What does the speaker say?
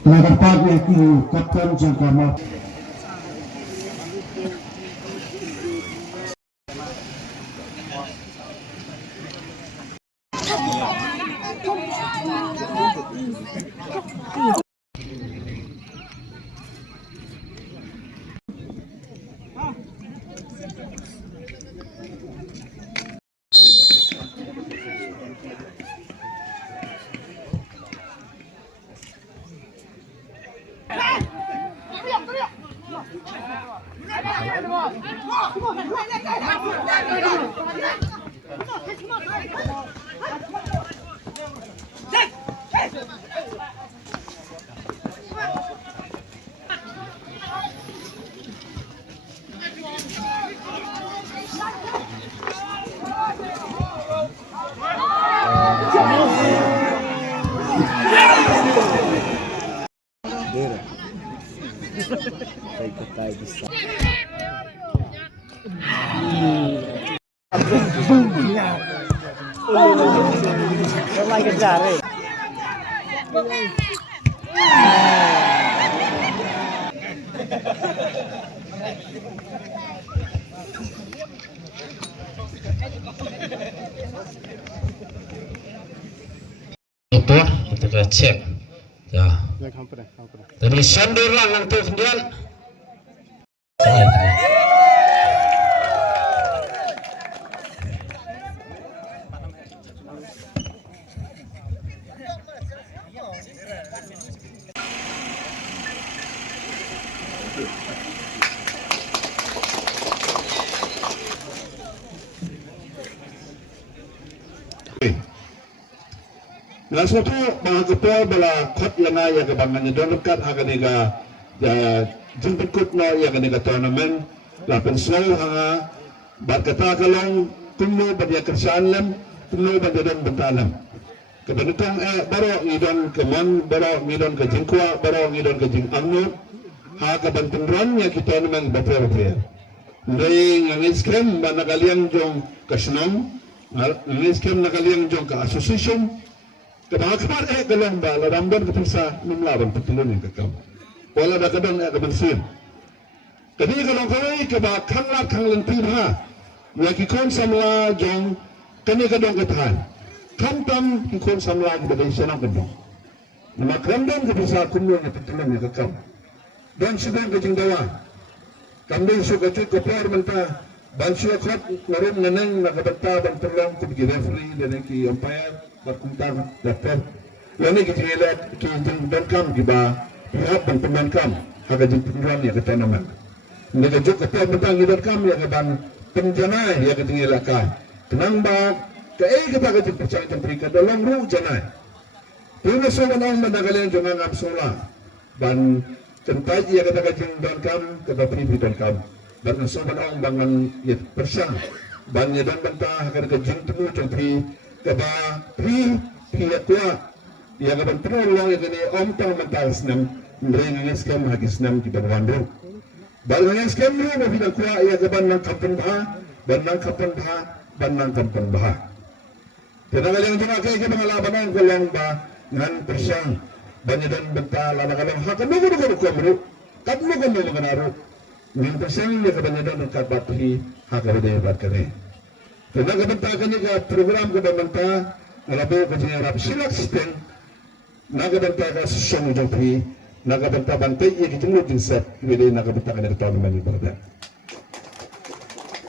Nagapag yung kapon sa kamot. Like a jari. Motor kita cek ya dari sandur lang ang tuh kemudian Nah, suatu mga ketua bala kot langa ya kebangan ya don dekat hakaniga ya jemput kut no ya kaniga tournament la pensel hanga bat kata kalong tunu badia kersaan lem tunu badia don bentalam kebenutang baro ngidon keman baro ngidon ke jingkwa baro ngidon ke jing angnu ha kebentenron ya kita memang betul betul ndai nganiskem banagaliang jong kasnom nganiskem nagaliang jong ka association Kebahagiaan kalong ba laramdan ka sa numlaban pagtulong yung kakam. Wala na kadang kabansin. Kadi kalong kaway kaba kanlat kang lentin ha. Yakikon samla jong kani kadong katahan. Kamtam kikon samla bagay siya ng kadong. Namakramdan ka sa kumulong yung pagtulong yung kakam. Dan sudah kajing dawa. Kambing suka cuy kopar menta. Bansu akot narin nanang nakabanta bantulong kubigi referee dan ki umpire. Berkuntar dapat lani kita lihat kita dankam kita pihak dan pendankam harga jemputan ya kita nama mereka juga kita bentang di dankam ya keban penjanai ya kita ngelakan tenang ba kita kita percaya jemput dalam ru janai ini semua orang mendagalnya jangan ngapsola dan centai ya kita kajeng dankam kita beri dankam dan semua orang bangan ya persang banyak dan bantah harga jemput jemput kaba pri tua ya kaban penolong ya kini om tang mentas nam nrengang skam hagis nam kita bandung balngang skam ni na bidak kuah ya kaban nang kampung banang kampung bah tenang yang jena kay kita mangalaban ko lang ba ngan persyang banyak dan bental lama kalang hakan mo ko bro kadmo ko mo kanaro ngan persyang ya kaban dan kat batri hakan de bat kane tenang kebentangan ini program kebentangan alabe kejengarap silak sistem naga bentangan sesong jompi naga bentangan bantai ia dijemut jinsat wede naga bentangan dari tahun 2014